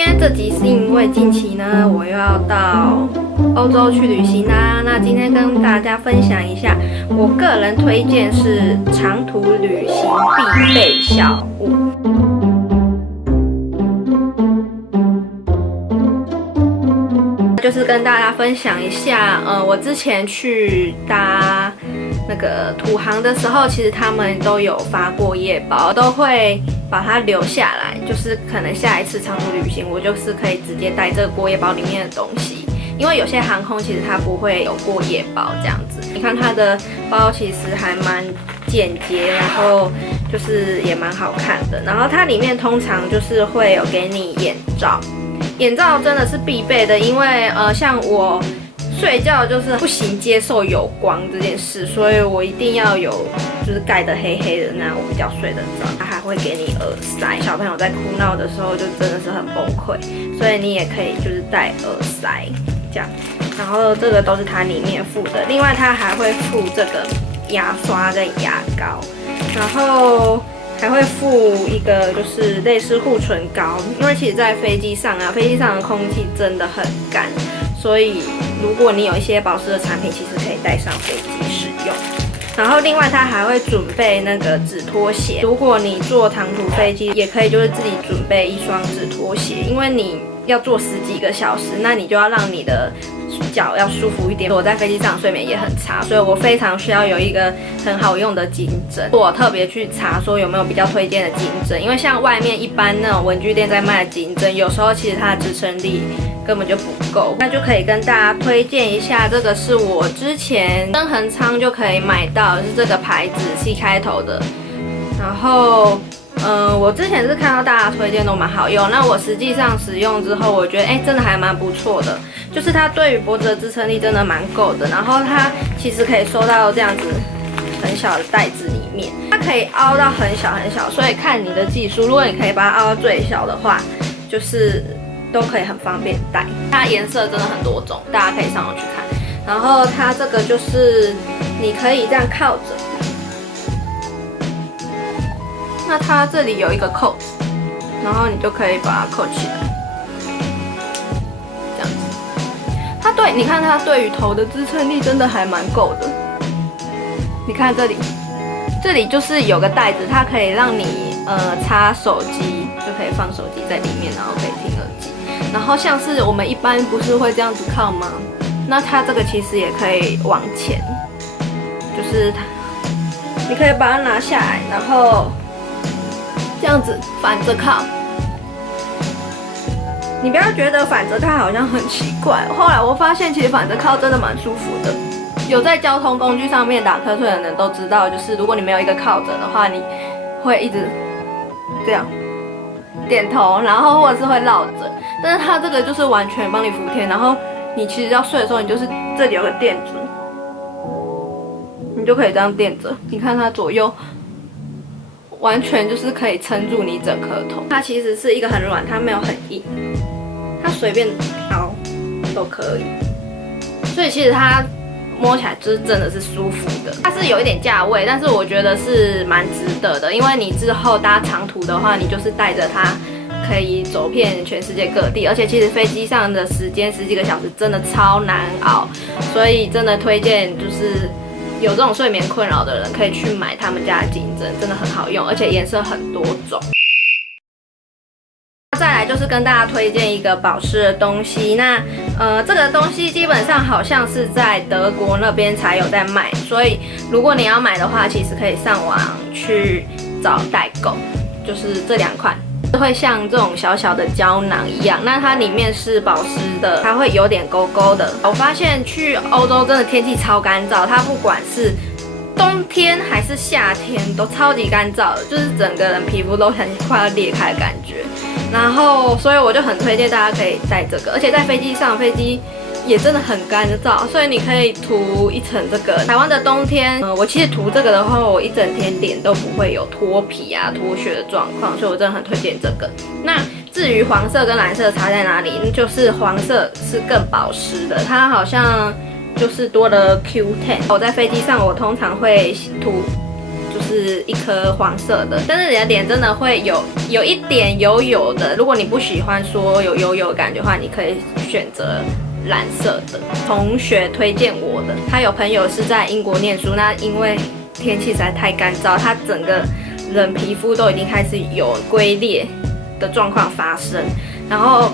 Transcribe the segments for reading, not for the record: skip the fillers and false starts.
今天这集是因为近期呢，我又要到欧洲去旅行啦。那今天跟大家分享一下，我个人推荐是长途旅行必备小物。就是跟大家分享一下，我之前去搭那个土航的时候，其实他们都有发过夜包，都会把它留下来，就是可能下一次长途旅行，我就是可以直接带这个过夜包里面的东西。因为有些航空其实它不会有过夜包这样子，你看它的包其实还蛮简洁，然后就是也蛮好看的。然后它里面通常就是会有给你眼罩。眼罩真的是必备的，因为像我睡觉就是不行接受有光这件事，所以我一定要有就是盖得黑黑的，那样我比较睡得着。它还会给你耳塞，小朋友在哭闹的时候就真的是很崩溃，所以你也可以就是戴耳塞这样。然后这个都是它里面附的，另外它还会附这个牙刷跟牙膏，然后还会附一个就是类似护唇膏，因为其实在飞机上啊，飞机上的空气真的很干，所以如果你有一些保湿的产品，其实可以带上飞机使用。然后另外它还会准备那个纸拖鞋，如果你坐长途飞机，也可以就是自己准备一双纸拖鞋，因为你要坐10几个小时，那你就要让你的脚要舒服一点。我在飞机上睡眠也很差，所以我非常需要有一个很好用的颈枕。我特别去查说有没有比较推荐的颈枕，因为像外面一般那种文具店在卖的颈枕，有时候其实它的支撑力根本就不够，那就可以跟大家推荐一下。这个是我之前登恒昌就可以买到，是这个牌子 C 开头的，然后我之前是看到大家推荐都蛮好用，那我实际上使用之后，我觉得真的还蛮不错的，就是它对于脖子的支撑力真的蛮够的，然后它其实可以收到这样子很小的袋子里面，它可以凹到很小很小，所以看你的技术，如果你可以把它凹到最小的话，就是都可以很方便带。它颜色真的很多种，大家可以上网去看。然后它这个就是你可以这样靠着。那它这里有一个扣子，然后你就可以把它扣起来，这样子。你看它对于头的支撑力真的还蛮够的。你看这里就是有个袋子，它可以让你插手机，就可以放手机在里面，然后可以听耳机。然后像是我们一般不是会这样子靠吗？那它这个其实也可以往前，就是你可以把它拿下来，然后这样子反着靠，你不要觉得反着靠好像很奇怪。后来我发现，其实反着靠真的蛮舒服的。有在交通工具上面打瞌睡的人都知道，就是如果你没有一个靠枕的话，你会一直这样点头，然后或者是会落枕。但是它这个就是完全帮你服帖，然后你其实要睡的时候，你就是这里有个垫子，你就可以这样垫着。你看它左右。完全就是可以撑住你整颗头，它其实是一个很软，它没有很硬，它随便凹都可以，所以其实它摸起来就是真的是舒服的。它是有一点价位，但是我觉得是蛮值得的，因为你之后搭长途的话，你就是带着它可以走遍全世界各地，而且其实飞机上的时间10几个小时真的超难熬，所以真的推荐就是有这种睡眠困扰的人可以去买他们家的颈枕，真的很好用，而且颜色很多种。再来就是跟大家推荐一个保湿的东西，那这个东西基本上好像是在德国那边才有在卖，所以如果你要买的话，其实可以上网去找代购，就是这2款。会像这种小小的胶囊一样，那它里面是保湿的，它会有点勾勾的。我发现去欧洲真的天气超干燥，它不管是冬天还是夏天都超级干燥的，就是整个人皮肤都很快要裂开的感觉。然后，所以我就很推荐大家可以带这个，而且在飞机上，飞机也真的很干燥，所以你可以涂一层这个。台湾的冬天，我其实涂这个的话，我一整天脸都不会有脱皮啊、脱屑的状况，所以我真的很推荐这个。那至于黄色跟蓝色差在哪里，就是黄色是更保湿的，它好像就是多了 Q10。我在飞机上，我通常会涂就是一颗黄色的，但是你的脸真的会有一点油的。如果你不喜欢说有油的感觉的话，你可以选择蓝色的。同学推荐我的，他有朋友是在英国念书，那因为天气实在太干燥，他整个人皮肤都已经开始有龟裂的状况发生，然后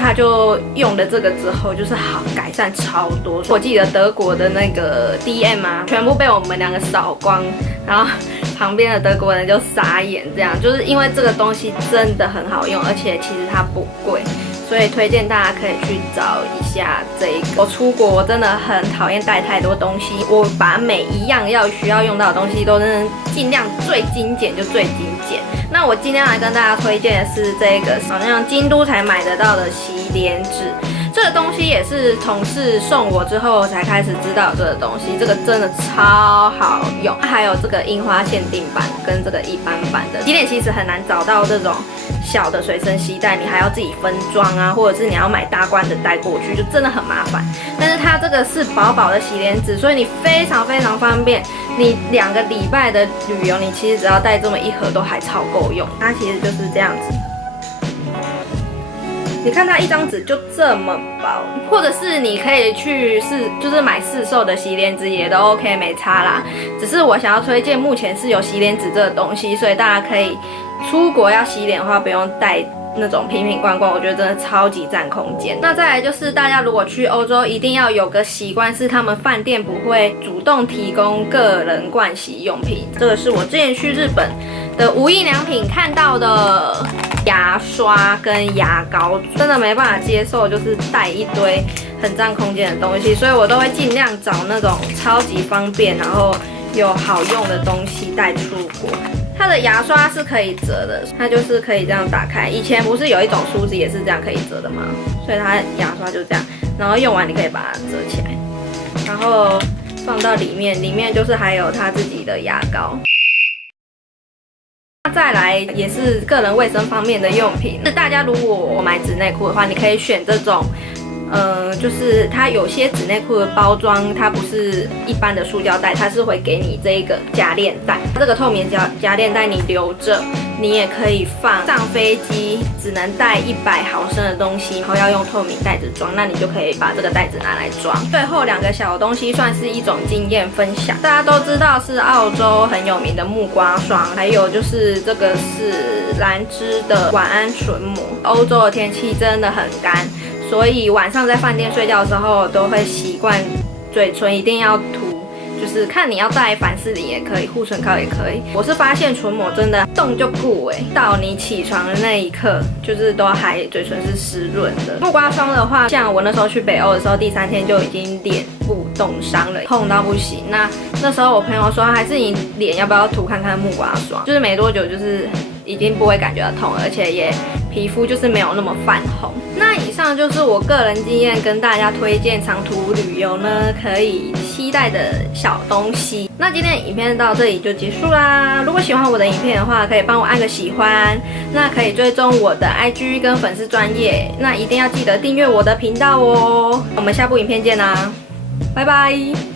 他就用了这个之后，就是好改善超多。我记得德国的那个 DM 啊，全部被我们两个扫光，然后旁边的德国人就傻眼，这样就是因为这个东西真的很好用，而且其实它不贵，所以推荐大家可以去找一下这一个。我出国我真的很讨厌带太多东西，我把每一样需要用到的东西都真的尽量最精简就最精简。那我今天来跟大家推荐的是这个，好像京都才买得到的洗脸纸。这个东西也是同事送我之后才开始知道这个东西，这个真的超好用。还有这个樱花限定版跟这个一般版的洗脸，其实很难找到这种小的随身携带，你还要自己分装啊，或者是你要买大罐的带过去，就真的很麻烦。但是它这个是薄薄的洗脸纸，所以你非常方便。你2个礼拜的旅游，你其实只要带这么一盒都还超够用。它其实就是这样子。你看它一张纸就这么薄，或者是你可以去就是买市售的洗脸纸也都 OK， 没差啦。只是我想要推荐，目前是有洗脸纸这个东西，所以大家可以出国要洗脸的话，不用带那种瓶瓶罐罐，我觉得真的超级占空间。那再来就是大家如果去欧洲，一定要有个习惯，是他们饭店不会主动提供个人盥洗用品。这个是我之前去日本的无印良品看到的牙刷跟牙膏，真的没办法接受，就是带一堆很占空间的东西，所以我都会尽量找那种超级方便，然后有好用的东西带出国。它的牙刷是可以折的，它就是可以这样打开。以前不是有一种梳子也是这样可以折的吗？所以它牙刷就这样，然后用完你可以把它折起来，然后放到里面就是还有它自己的牙膏。再来也是个人卫生方面的用品，大家如果买纸内裤的话，你可以选这种。就是它有些纸内裤的包装，它不是一般的塑胶袋，它是会给你这个夹链袋。这个透明夹链袋你留着，你也可以放。上飞机只能带100毫升的东西，然后要用透明袋子装，那你就可以把这个袋子拿来装。最后2个小东西算是一种经验分享。大家都知道是澳洲很有名的木瓜霜，还有就是这个是兰芝的晚安唇膜。欧洲的天气真的很干。所以晚上在饭店睡觉的时候，都会习惯嘴唇一定要涂，就是看你要带凡士林也可以，护唇膏也可以。我是发现唇膜真的动就顾到你起床的那一刻，就是都还嘴唇是湿润的。木瓜霜的话，像我那时候去北欧的时候，第3天就已经脸部冻伤了，痛到不行。那时候我朋友说，还是你脸要不要涂看看木瓜霜？就是没多久就是已经不会感觉到痛了，而且也皮肤就是没有那么泛红。那以上就是我个人经验，跟大家推荐长途旅游呢可以携带的小东西。那今天的影片到这里就结束啦。如果喜欢我的影片的话，可以帮我按个喜欢，那可以追踪我的 IG 跟粉丝专页，那一定要记得订阅我的频道哦。我们下部影片见啦，拜拜。